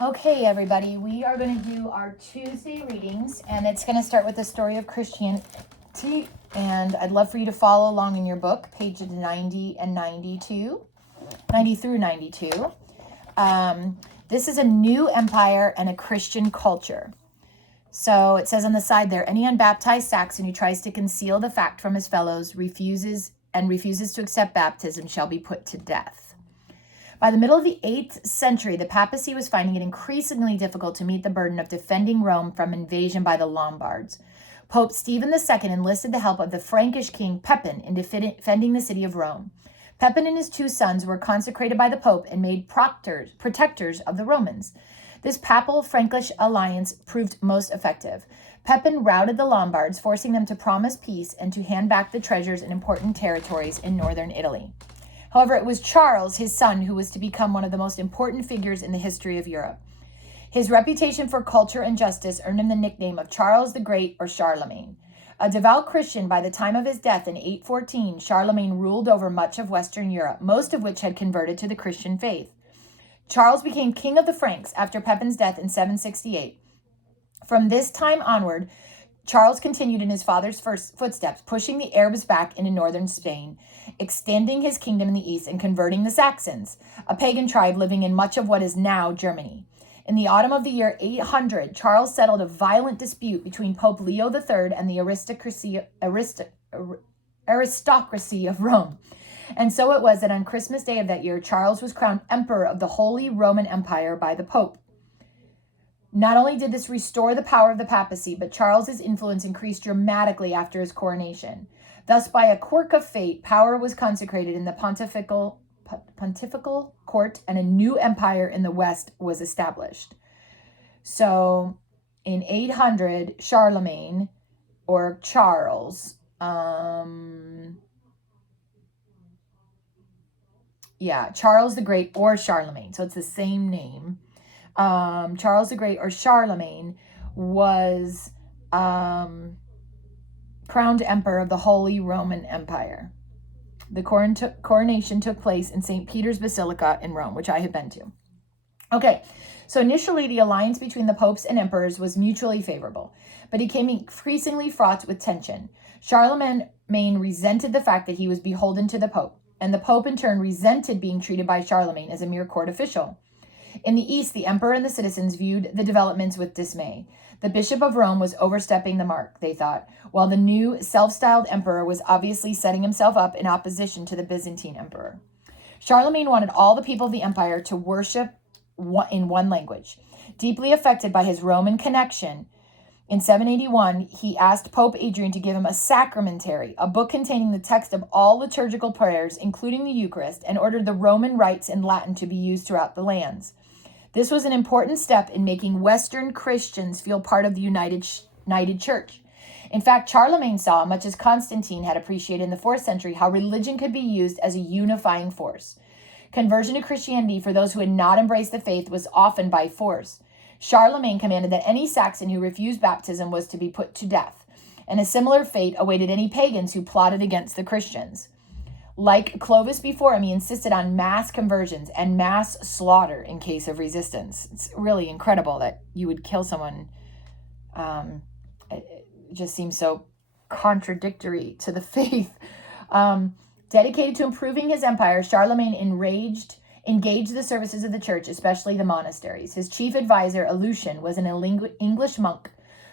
Okay, everybody, we are going to do our Tuesday readings, and it's going to start with the story of Christianity. And I'd love for you to follow along in your book, pages 90 and 92, 90 through 92. This is a new empire and a Christian culture. So it says on the side there, any unbaptized Saxon who tries to conceal the fact from his fellows refuses to accept baptism shall be put to death. By the middle of the 8th century, the papacy was finding it increasingly difficult to meet the burden of defending Rome from invasion by the Lombards. Pope Stephen II enlisted the help of the Frankish king Pepin in defending the city of Rome. Pepin and his 2 sons were consecrated by the Pope and made protectors of the Romans. This papal-Frankish alliance proved most effective. Pepin routed the Lombards, forcing them to promise peace and to hand back the treasures and important territories in northern Italy. However, it was Charles, his son, who was to become one of the most important figures in the history of Europe. His reputation for culture and justice earned him the nickname of Charles the Great or Charlemagne. A devout Christian, by the time of his death in 814, Charlemagne ruled over much of Western Europe, most of which had converted to the Christian faith. Charles became king of the Franks after Pepin's death in 768. From this time onward, Charles continued in his father's footsteps, pushing the Arabs back into northern Spain, extending his kingdom in the east and converting the Saxons, a pagan tribe living in much of what is now Germany. In the autumn of the year 800, Charles settled a violent dispute between Pope Leo III and the aristocracy of Rome. And so it was that on Christmas Day of that year, Charles was crowned Emperor of the Holy Roman Empire by the Pope. Not only did this restore the power of the papacy, but Charles's influence increased dramatically after his coronation. Thus, by a quirk of fate, power was consecrated in the pontifical court, and a new empire in the West was established. So, in 800, Charlemagne, or Charles, Charles the Great or Charlemagne, so it's the same name. Charles the Great or Charlemagne was crowned emperor of the Holy Roman Empire. The coronation took place in St. Peter's Basilica in Rome, which I have been to. Okay, so initially the alliance between the popes and emperors was mutually favorable, but it became increasingly fraught with tension. Charlemagne resented the fact that he was beholden to the pope, and the pope in turn resented being treated by Charlemagne as a mere court official. In the East, the emperor and the citizens viewed the developments with dismay. The Bishop of Rome was overstepping the mark, they thought, while the new self-styled emperor was obviously setting himself up in opposition to the Byzantine emperor. Charlemagne wanted all the people of the empire to worship in one language. Deeply affected by his Roman connection, in 781, he asked Pope Adrian to give him a sacramentary, a book containing the text of all liturgical prayers, including the Eucharist, and ordered the Roman rites in Latin to be used throughout the lands. This was an important step in making Western Christians feel part of the united church. In fact, Charlemagne saw, much as Constantine had appreciated in the 4th century, how religion could be used as a unifying force. Conversion to Christianity for those who had not embraced the faith was often by force. Charlemagne commanded that any Saxon who refused baptism was to be put to death, and a similar fate awaited any pagans who plotted against the Christians. Like Clovis before him, he insisted on mass conversions and mass slaughter in case of resistance. It's really incredible that you would kill someone. It just seems so contradictory to the faith. Dedicated to improving his empire, Charlemagne engaged the services of the church, especially the monasteries. His chief advisor, Lucian, was an English monk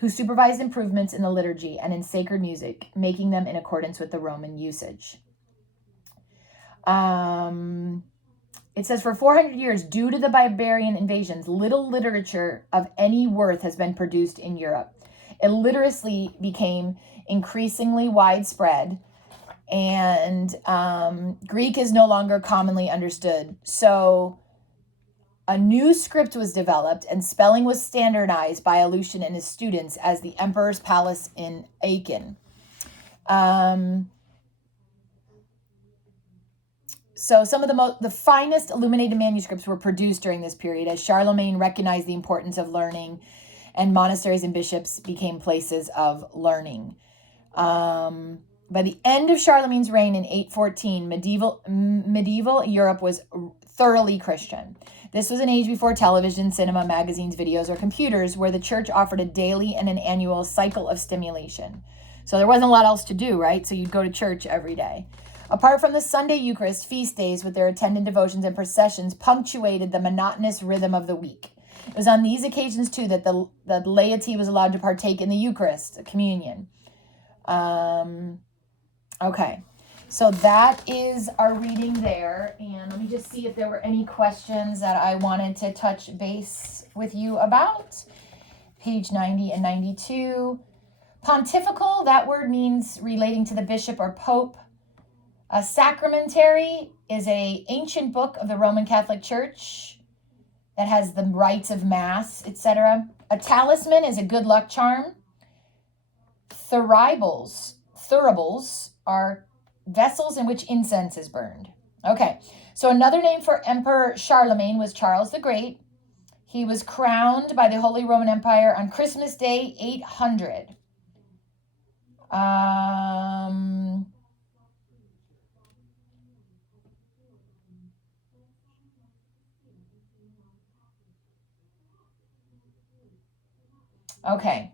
who supervised improvements in the liturgy and in sacred music, making them in accordance with the Roman usage. It says, for 400 years, due to the barbarian invasions, little literature of any worth has been produced in Europe. Illiteracy became increasingly widespread, and Greek is no longer commonly understood. So a new script was developed, and spelling was standardized by Lucian and his students as the Emperor's Palace in Aachen. So some of the finest illuminated manuscripts were produced during this period, as Charlemagne recognized the importance of learning, and monasteries and bishops became places of learning. By the end of Charlemagne's reign in 814, medieval Europe was thoroughly Christian. This was an age before television, cinema, magazines, videos, or computers, where the church offered a daily and an annual cycle of stimulation. So there wasn't a lot else to do, right? So you'd go to church every day. Apart from the Sunday Eucharist, feast days with their attendant devotions and processions punctuated the monotonous rhythm of the week. It was on these occasions, too, that the laity was allowed to partake in the Eucharist, communion. Okay, so that is our reading there. And let me just see if there were any questions that I wanted to touch base with you about. Page 90 and 92. Pontifical, that word means relating to the bishop or pope. A sacramentary is an ancient book of the Roman Catholic Church that has the rites of Mass, etc. A talisman is a good luck charm. Thuribles are vessels in which incense is burned. Okay, so another name for Emperor Charlemagne was Charles the Great. He was crowned by the Holy Roman Empire on Christmas Day 800. Okay.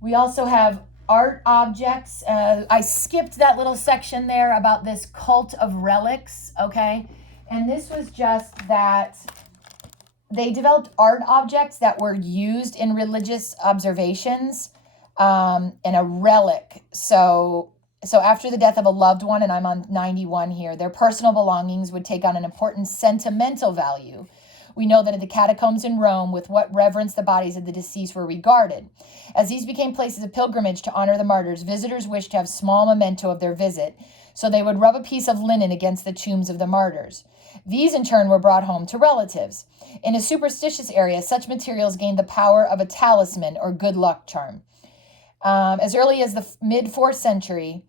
We also have art objects. I skipped that little section there about this cult of relics, okay? And this was just that they developed art objects that were used in religious observations, and a relic. So after the death of a loved one, and I'm on 91 here, their personal belongings would take on an important sentimental value. We know that at the catacombs in Rome, with what reverence the bodies of the deceased were regarded. As these became places of pilgrimage to honor the martyrs, visitors wished to have small memento of their visit, so they would rub a piece of linen against the tombs of the martyrs. These, in turn, were brought home to relatives. In a superstitious area, such materials gained the power of a talisman or good luck charm. As early as the mid-4th century,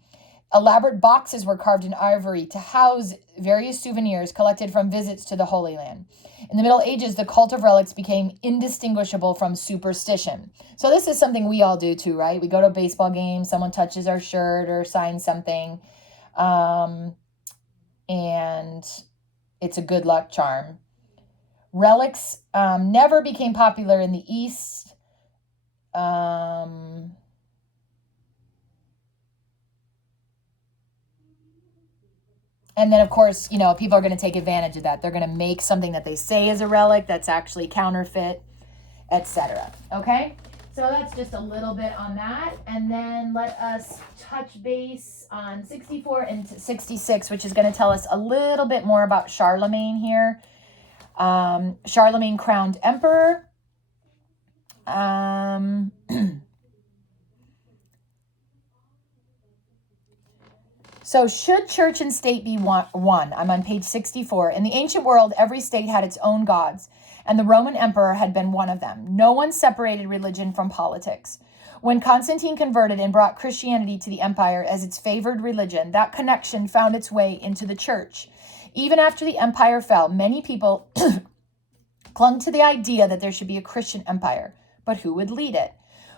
elaborate boxes were carved in ivory to house various souvenirs collected from visits to the Holy Land. In the Middle Ages, the cult of relics became indistinguishable from superstition. So this is something we all do too, right? We go to a baseball game, someone touches our shirt or signs something, and it's a good luck charm. Relics never became popular in the East. And then, of course, people are going to take advantage of that. They're going to make something that they say is a relic that's actually counterfeit, etc. Okay? So that's just a little bit on that. And then let us touch base on 64 and 66, which is going to tell us a little bit more about Charlemagne here. Charlemagne crowned emperor. So should church and state be one? I'm on page 64. In the ancient world, every state had its own gods, and the Roman emperor had been one of them. No one separated religion from politics. When Constantine converted and brought Christianity to the empire as its favored religion, that connection found its way into the church. Even after the empire fell, many people clung to the idea that there should be a Christian empire. But who would lead it?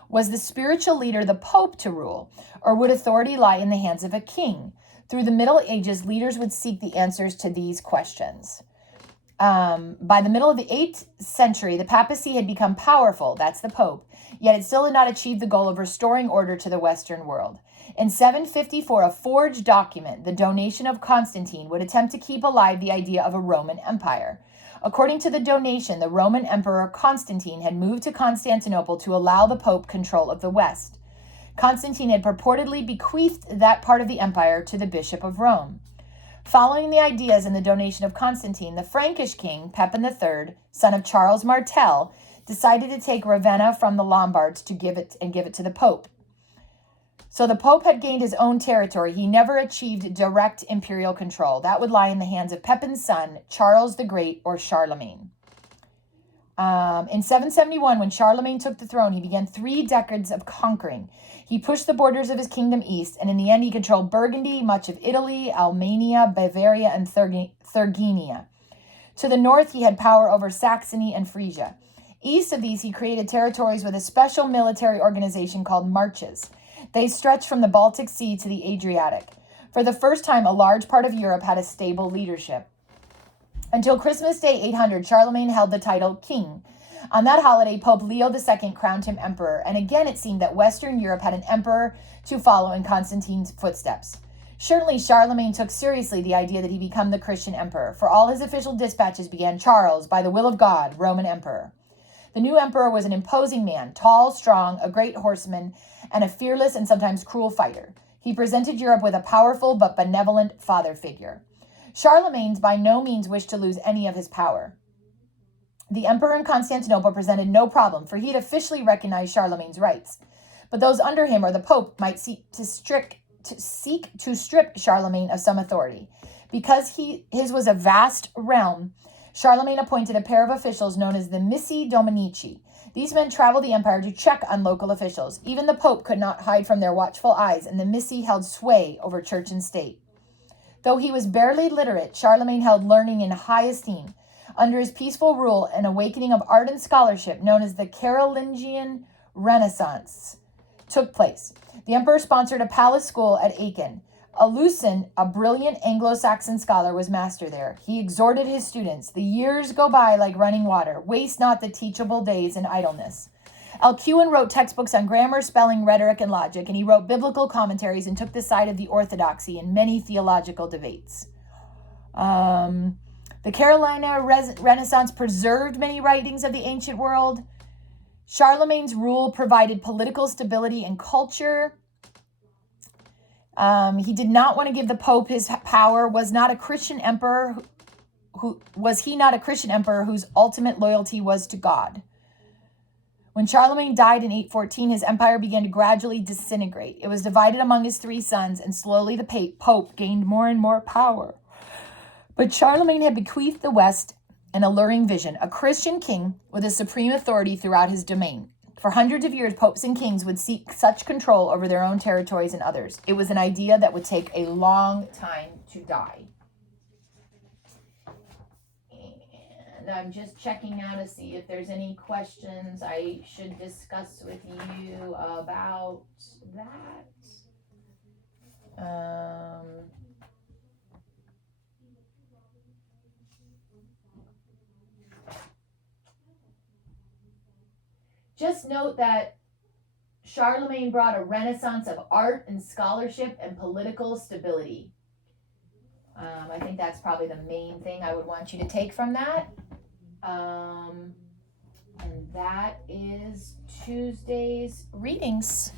Was the spiritual leader the Pope to rule, or would authority lie in the hands of a king? Through the Middle Ages, leaders would seek the answers to these questions. By the middle of the 8th century, the papacy had become powerful, that's the Pope, yet it still had not achieved the goal of restoring order to the Western world. In 754, a forged document, the donation of Constantine, would attempt to keep alive the idea of a Roman Empire. According to the donation, the Roman Emperor Constantine had moved to Constantinople to allow the Pope control of the West. Constantine had purportedly bequeathed that part of the empire to the Bishop of Rome. Following the ideas in the donation of Constantine, the Frankish king, Pepin III, son of Charles Martel, decided to take Ravenna from the Lombards to give it to the Pope. So the Pope had gained his own territory. He never achieved direct imperial control. That would lie in the hands of Pepin's son, Charles the Great, or Charlemagne. In 771, when Charlemagne took the throne, he began 3 decades of conquering. He pushed the borders of his kingdom east, and in the end he controlled Burgundy, much of Italy, Albania, Bavaria, and Thuringia. To the north, he had power over Saxony and Frisia. East of these, he created territories with a special military organization called marches. They stretched from the Baltic Sea to the Adriatic. For the first time, a large part of Europe had a stable leadership. Until Christmas Day 800, Charlemagne held the title king. On that holiday, Pope Leo II crowned him emperor, and again it seemed that Western Europe had an emperor to follow in Constantine's footsteps. Certainly, Charlemagne took seriously the idea that he become the Christian emperor, for all his official dispatches began Charles, by the will of God, Roman emperor. The new emperor was an imposing man, tall, strong, a great horseman, and a fearless and sometimes cruel fighter. He presented Europe with a powerful but benevolent father figure. Charlemagne by no means wished to lose any of his power. The emperor in Constantinople presented no problem, for he had officially recognized Charlemagne's rights. But those under him or the pope might seek to strip Charlemagne of some authority. Because his was a vast realm, Charlemagne appointed a pair of officials known as the Missi Dominici. These men traveled the empire to check on local officials. Even the pope could not hide from their watchful eyes, and the Missi held sway over church and state. Though he was barely literate, Charlemagne held learning in high esteem. Under his peaceful rule, an awakening of art and scholarship known as the Carolingian Renaissance took place. The emperor sponsored a palace school at Aachen. Alucin, a brilliant Anglo-Saxon scholar, was master there. He exhorted his students, "The years go by like running water. Waste not the teachable days in idleness." Alcuin wrote textbooks on grammar, spelling, rhetoric, and logic, and he wrote biblical commentaries and took the side of the orthodoxy in many theological debates. The Carolina Renaissance preserved many writings of the ancient world. Charlemagne's rule provided political stability and culture. He did not want to give the Pope his power. Was he not a Christian emperor whose ultimate loyalty was to God? When Charlemagne died in 814, his empire began to gradually disintegrate. It was divided among his three sons, and slowly the Pope gained more and more power. But Charlemagne had bequeathed the West an alluring vision, a Christian king with a supreme authority throughout his domain. For hundreds of years, popes and kings would seek such control over their own territories and others. It was an idea that would take a long time to die. And I'm just checking now to see if there's any questions I should discuss with you about that. Just note that Charlemagne brought a renaissance of art and scholarship and political stability. I think that's probably the main thing I would want you to take from that. And that is Tuesday's readings.